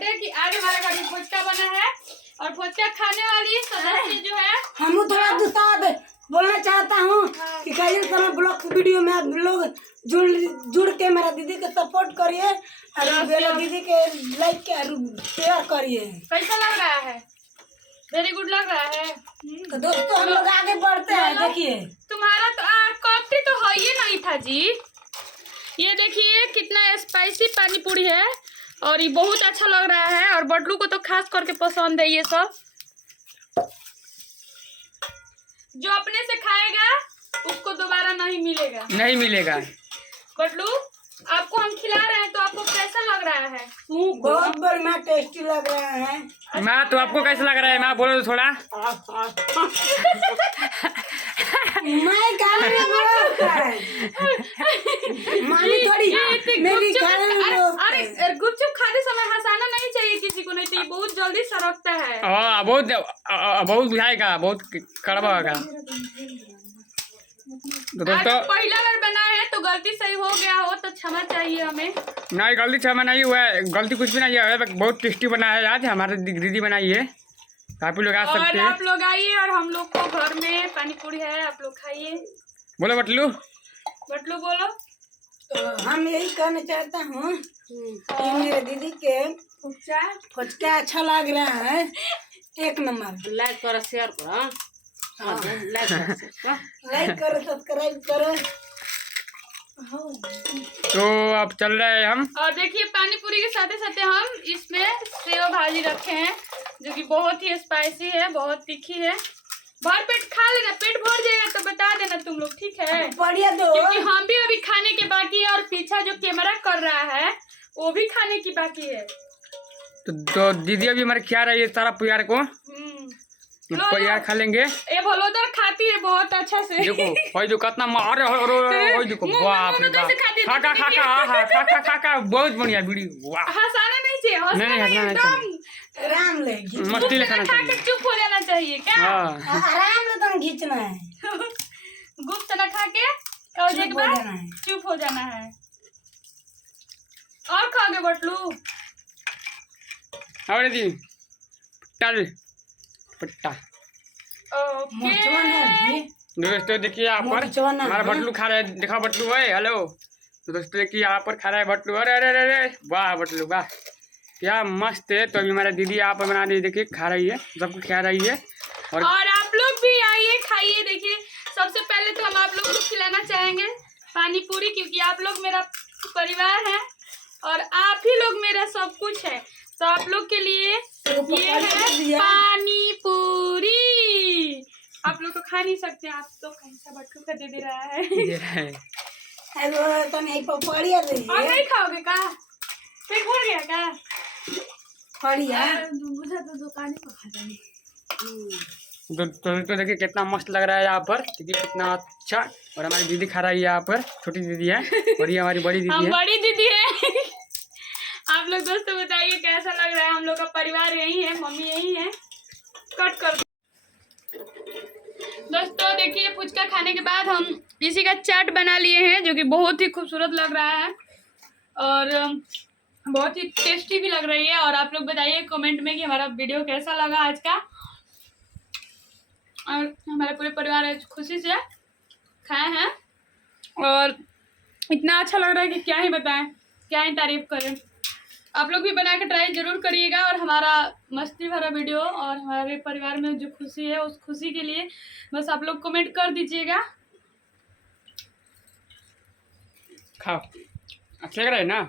बेटे कि आज हमारे घर में फुचका बना है और फुचका खाने वाली सदस्य जो है हम थोड़ा दूसरा बोलना चाहता हूँ कि कई समय ब्लॉग वीडियो में आप लोग जुड़ के मेरा दीदी के सपोर्ट करिए और मेरा दीदी के लाइक के शेयर करिए। कैसा लग रहा है? वेरी गुड लग रहा है। तो दोस्तों हम लोग आगे बढ़ते हैं। देखिए तुम्हारा तो कॉफी तो है ही नहीं था जी। ये देखिए कितना स्पाइसी पानी पूरी है और ये बहुत अच्छा लग रहा है और बटलू को तो खास करके पसंद है ये सब। जो अपने से खाएगा उसको दोबारा नहीं मिलेगा। बटलू आपको हम खिला रहे हैं तो आपको कैसा लग रहा है? बहुत बढ़िया टेस्टी लग रहा है। माँ तो आपको कैसा लग रहा है? माँ बोलो थोड़ा। मैं मानी थोड़ी मेरी अरे गुपचुप खाते समय हंसाना नहीं चाहिए किसी को, नहीं तो ये बहुत जल्दी सरकता है। हाँ बहुत बुझाएगा, बहुत कड़वा होगा। तो दोस्तों पहला बार बनाए हैं तो गलती सही हो गया हो तो क्षमा चाहिए हमें। नहीं गलती क्षमा नहीं हुआ है, गलती कुछ भी नहीं है। बहुत टेस्टी बना है आज, हमारे दीदी बनाई है। आप लोग आ सकते हैं। आप लोग आइए और हम लोग को घर में पानी पूरी है, आप लोग खाइए। बोलो बटलू बोलो। तो हम यही कहना चाहता हूँ कि मेरे दीदी के फुचका अच्छा लग रहा है, एक नंबर। लाइक करो, शेयर करो, लाइक करो, सब्सक्राइब करो। तो अब चल रहे हैं हम। और देखिए पानी पूरी के साथ साथ हम इसमें सेव भाजी रखे हैं जो कि बहुत ही स्पाइसी है, बहुत तीखी है। भर पेट खा लेना, पेट भर जाएगा तो बता देना तुम लोग, ठीक है? बढ़िया दो, क्योंकि हम भी अभी खाने के बाकी है और पीछा जो कैमरा कर रहा है वो भी खाने की बाकी है। तो दीदी अभी हमारे खिला रही है सारा परिवार को। परिवार खा लेंगे। ये भलोदर खाती है बहुत अच्छा से। देखो भाई जो कितना मारे हो, देखो बाप रे बाप, खा बहुत बढ़िया वीडियो। वाह हंसाना नहीं चाहिए, हंसना नहीं, एकदम आराम ले मस्ती ले खाना खा के चाहिए। चुप हो जाना चाहिए क्या? आराम से तुम खींचना है, गुप्त न खा के और एक बार चुप हो जाना है। और खाओगे बटलू? और दी चल पट्टा। दोस्तों देखिए यहाँ पर हमारा बटलू खा रहा है। देखा बटलू है, हेलो। तो दोस्तों देखिए यहाँ पर खा रहा है बटलू। अरे अरे अरे वाह बटलू वाह, क्या मस्त है। तो अभी हमारा दीदी यहाँ पर बना रही, देखिए खा रही है, सबको खा रही है। और आप लोग भी आइए खाइए। देखिए सबसे पहले तो हम आप लोग को खिलाना चाहेंगे पानी पूरी, क्योंकि आप लोग मेरा परिवार है और आप ही लोग मेरा सब कुछ है। तो आप लोग के लिए ये है पानी पूरी। आप लोग तो खा नहीं सकते, आप तो कैसा बटलू का दे रहा है। तुम एक पपड़िया दे और नहीं खाओगे का? पेट भर गया का? पड़िया मुझे तो दुकान पर खा जाएंगे। तो देखिए कितना मस्त लग रहा है यहाँ पर, देखिए कितना अच्छा। और हमारी दीदी खा रही है यहाँ पर, छोटी दीदी है और ये हमारी बड़ी दीदी है। बड़ी दीदी है। आप लोग दोस्तों बताइए कैसा लग रहा है? हम लोग का परिवार यही है, मम्मी यही है। कट कर दोस्तों देखिए फुचका खाने के बाद हम इसी का चाट बना लिए हैं जो कि बहुत ही खूबसूरत लग रहा है और बहुत ही टेस्टी भी लग रही है। और आप लोग बताइए कमेंट में कि हमारा वीडियो कैसा लगा आज का। और हमारे पूरे परिवार आज खुशी से खाए हैं और इतना अच्छा लग रहा है कि क्या ही बताएं, क्या ही तारीफ करें। आप लोग भी बना के ट्राई जरूर करिएगा और हमारा मस्ती भरा वीडियो और हमारे परिवार में जो खुशी है उस खुशी के लिए बस आप लोग कमेंट कर दीजिएगा। खाओ, अच्छा लग रहा है ना?